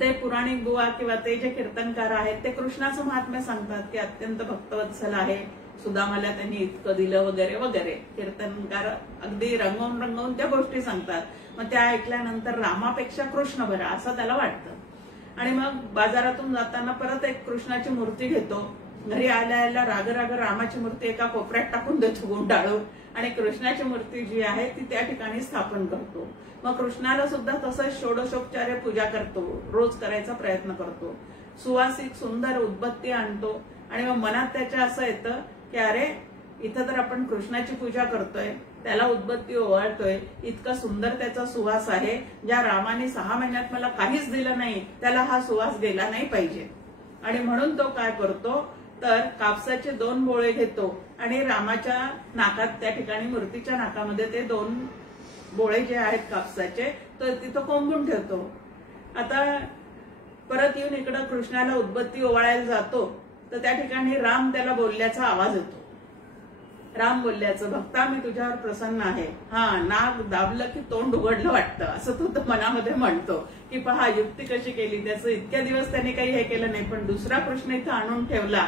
ते पुराणिक बुवा किंवा ते जे कीर्तनकार आहेत ते कृष्णाचं महात्म्य सांगतात की अत्यंत भक्तवत्सल आहे, सुदामाला त्यांनी इतकं दिलं वगैरे वगैरे. कीर्तनकार अगदी रंगवून रंगवून त्या गोष्टी सांगतात. मग त्या ऐकल्यानंतर रामापेक्षा कृष्ण बरा असं त्याला वाटतं आणि मग बाजारातून जाताना परत एक कृष्णाची मूर्ती घेतो. घरी आल्या राग राग रामाची मूर्ती एका कोपऱ्यात टाकून देतो गुंडाळून आणि कृष्णाची मूर्ती जी आहे ती त्या ठिकाणी स्थापन करतो. मग कृष्णाला सुद्धा तसंच षोडशोपचारे पूजा करतो, रोज करायचा प्रयत्न करतो. सुवासिक सुंदर उदबत्ती आणतो आणि मग मनात त्याच्या असं येतं की अरे इथं तर आपण कृष्णाची पूजा करतोय, त्याला उदबत्ती ओवाळतोय, इतका सुंदर त्याचा सुवास आहे, ज्या रामाने 6 महिन्यात मला काहीच दिलं नाही त्याला हा सुवास गेला नाही पाहिजे. आणि म्हणून तो काय करतो तर कापसाचे 2 बोळे घेतो आणि रामाच्या नाकात त्या ठिकाणी मूर्तीच्या नाकामध्ये ते 2 बोळे जे आहेत कापसाचे तर तिथं कोंबून ठेवतो. आता परत येऊन इकडं कृष्णाला उदबत्ती ओवाळायला जातो तर त्या ठिकाणी राम त्याला बोलल्याचा आवाज येतो. राम बोलल्याचं, भक्ता मी तुझ्यावर प्रसन्न आहे. नाक दाबलं की तोंड उघडलं वाटतं असं तो मनामध्ये म्हणतो की पहा युक्ती कशी केली. त्याचं इतक्या दिवस त्याने काही हे केलं नाही, पण दुसरा कृष्ण इथं आणून ठेवला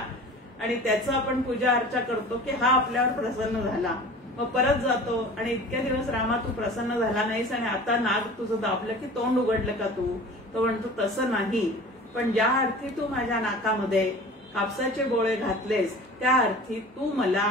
आणि त्याचं आपण पूजा अर्चा करतो की हा आपल्यावर प्रसन्न झाला. मग परत जातो आणि इतक्या दिवस रामा तू प्रसन्न झाला नाहीस आणि आता नाग तुझं दाबलं की तोंड उघडलं का तू? तो म्हणतो तसं नाही, पण ज्या अर्थी तू माझ्या नाकामध्ये कापसाचे बोळे घातलेस त्या अर्थी तू मला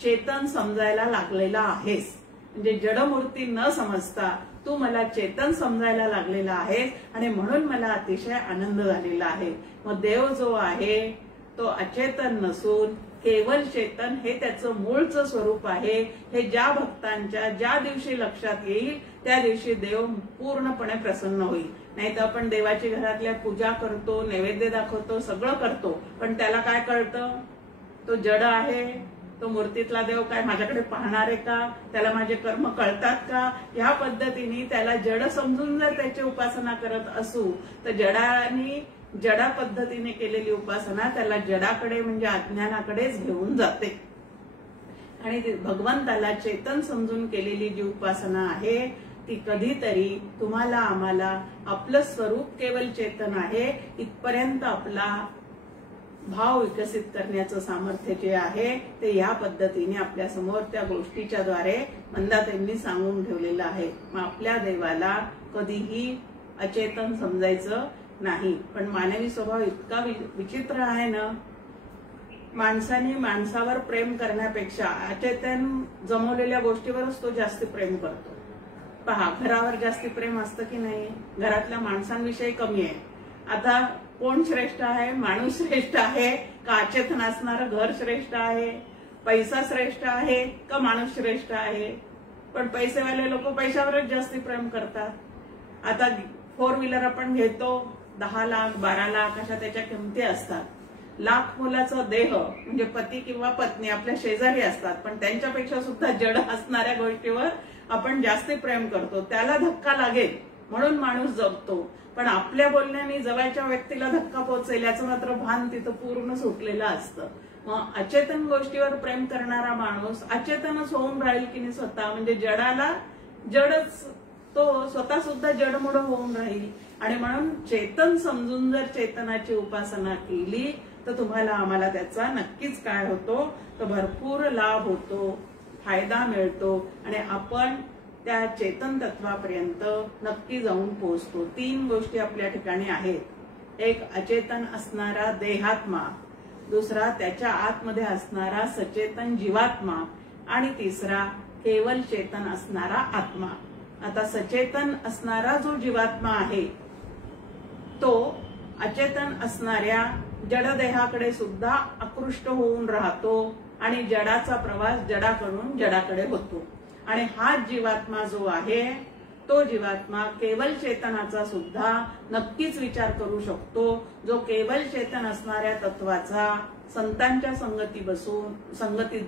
चेतन समजायला लागलेला आहेस. म्हणजे जडमूर्ती न समजता तू मला चेतन समजायला लागलेला आहेस आणि म्हणून मला अतिशय आनंद झालेला आहे. मग देव जो आहे तो अचेतन नसून केवळ चेतन हे त्याचं मूळचं स्वरूप आहे. हे ज्या भक्तांच्या ज्या दिवशी लक्षात येईल त्या दिवशी देव पूर्णपणे प्रसन्न होईल. नाही तर आपण देवाची घरातल्या पूजा करतो, नैवेद्य दाखवतो, सगळं करतो, पण त्याला काय कळतं? तो जड आहे, तो मूर्तीतला देव काय माझ्याकडे पाहणार आहे का? त्याला माझे कर्म कळतात का? ह्या पद्धतीने त्याला जड समजून जर त्याची उपासना करत असू तर जडा पद्धतीने केलेली उपासना त्याला जडाकडे म्हणजे अज्ञानाकडेच घेऊन जाते. आणि भगवंताला चेतन समजून केलेली जी उपासना आहे ती कधीतरी तुम्हाला आम्हाला आपलं स्वरूप केवळ चेतन आहे इथपर्यंत आपला भाव विकसित करण्याचं सामर्थ्य जे आहे ते या पद्धतीने आपल्या समोर त्या गोष्टीच्या द्वारे मंदाताईंनी सांगून ठेवलेलं आहे. मग आपल्या देवाला कधीही अचेतन समजायचं नाही. पण मानवी स्वभाव इतका विचित्र आहे ना, माणसाने माणसावर प्रेम करण्यापेक्षा अचेतन जमवलेल्या गोष्टीवरच तो जास्त प्रेम करतो. पहा, घरावर जास्ती प्रेम असतं की नाही? घरातल्या माणसांविषयी कमी आहे. आता कोण श्रेष्ठ आहे? माणूस श्रेष्ठ आहे का अचेतन असणारं घर श्रेष्ठ आहे? पैसा श्रेष्ठ आहे का माणूस श्रेष्ठ आहे? पण पैसेवाले लोक पैशावरच जास्ती प्रेम करतात. आता 4 व्हीलर आपण घेतो, 10 लाख 12 लाख अशा त्याच्या किमती असतात. लाख मुलाचा देह म्हणजे पती किंवा पत्नी आपल्या शेजारी असतात, पण त्यांच्यापेक्षा सुद्धा जड असणाऱ्या गोष्टीवर आपण जास्ती प्रेम करतो. त्याला धक्का लागेल म्हणून माणूस जगतो, पण आपल्या बोलण्याने जवळच्या व्यक्तीला धक्का पोहोचेल याचं मात्र भान तिथं पूर्ण सुटलेलं असतं. मग अचेतन गोष्टीवर प्रेम करणारा माणूस अचेतनच होऊन राहील की नाही स्वतः, म्हणजे जडाला जडच, तो स्वतः सुद्धा जडमुड होऊन राहील. आणि म्हणून चेतन समजून जर चेतनाची उपासना केली तर तुम्हाला आम्हाला त्याचा नक्कीच काय होतो, तर भरपूर लाभ होतो, फायदा मिळतो आणि आपण त्या चेतन तत्वापर्यंत नक्की जाऊन पोहोचतो. 3 गोष्टी आपल्या ठिकाणी आहेत. एक अचेतन असणारा देहात्मा, दुसरा त्याच्या आतमध्ये असणारा सचेतन जीवात्मा आणि तिसरा केवल चेतन असणारा आत्मा. आता सचेतन असणारा जो जीवात्मा आहे तो अचेतन असणाऱ्या जडदेहाकडे सुद्धा आकृष्ट होऊन राहतो आणि जडाचा प्रवास जडाकडून जडाकडे होतो. आणि हा जीवात्मा जो आहे तो जीवात्मा केवल चेतनाचा सुद्धा नक्कीच विचार करू शकतो. जो केवल चेतन असणाऱ्या तत्वाचा संतांच्या संगतीत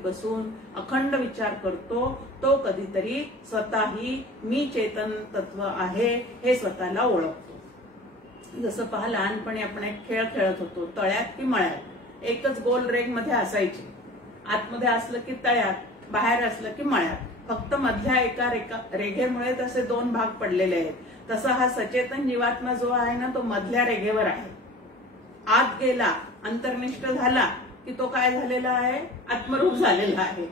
बसून अखंड विचार करतो, तो कधीतरी स्वतःही मी चेतन तत्व आहे हे स्वतःला ओळखतो. जसं पहा, लहानपणी आपण एक खेळ खेळत होतो, तळ्यात की मळ्यात. एकच गोल रेग मध्ये असायची, आतमध्ये असलं की तळ्यात, बाहेर असलं की मळ्यात. फक्त मधल्या एका रेघेमुळे तसे 2 भाग पडलेले आहेत. तसा हा सचेतन जीवात्मा जो आहे ना तो मधल्या रेघेवर आहे. आत गेला, अंतर्निष्ठ झाला की तो काय झालेला आहे, आत्मरूप झालेला आहे.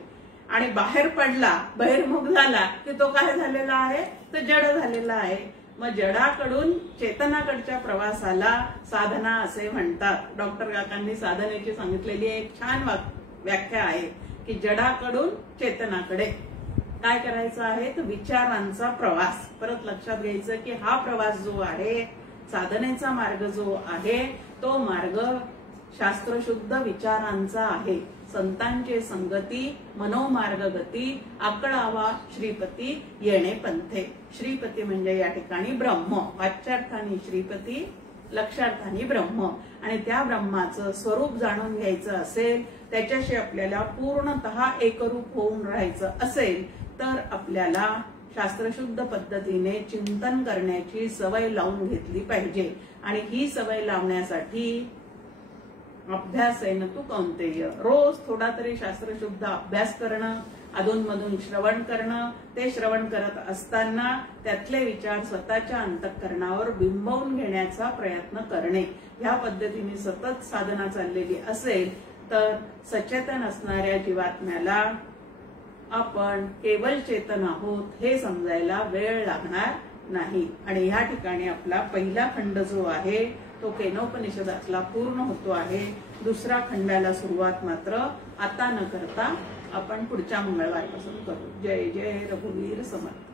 आणि बाहेर पडला, बहिर्मुख झाला की तो काय झालेला आहे, तर जड झालेला आहे. मग जडाकडून चेतनाकडच्या प्रवासाला साधना असे म्हणतात. डॉक्टर काकांनी साधनेची सांगितलेली एक छान व्याख्या आहे की जडाकडून चेतनाकडे काय करायचं आहे, तर विचारांचा प्रवास. परत लक्षात घ्यायचं की हा प्रवास जो आहे, साधनेचा मार्ग जो आहे, तो मार्ग शास्त्रशुद्ध विचारांचा आहे. संतांचे संगती मनोमार्ग गती आकळावा श्रीपती येणे पंथे. श्रीपती म्हणजे या ठिकाणी ब्रह्म, वाच्यार्थानी श्रीपती, लक्षार्थानी ब्रह्म. आणि त्या ब्रह्माचं स्वरूप जाणून घ्यायचं असेल, त्याच्याशी आपल्याला पूर्णतः एकरूप होऊन राहायचं असेल तर आपल्याला शास्त्रशुद्ध पद्धतीने चिंतन करण्याची सवय लावून घेतली पाहिजे. आणि ही सवय लावण्यासाठी अभ्यासेन तू कौंतेय, रोज थोडा तरी शास्त्रशुद्ध अभ्यास करणं, अधूनमधून श्रवण करणं, ते श्रवण करत असताना त्यातले विचार स्वतःच्या अंतःकरणावर बिंबवून घेण्याचा प्रयत्न करणे. ह्या पद्धतीने सतत साधना चाललेली असेल तर सचेतन असणाऱ्या जीवात्म्याला आपण केवल चेतन आहोत हे समजायला वेळ लागणार नाही. आणि या ठिकाणी आपला पहिला खंड जो आहे तो केनोपनिषदातला पूर्ण होतो आहे. दुसरा खंडाला सुरुवात मात्र आता न करता आपण पुढच्या मंगळवारपासून करू. जय जय रघुवीर समर्थ.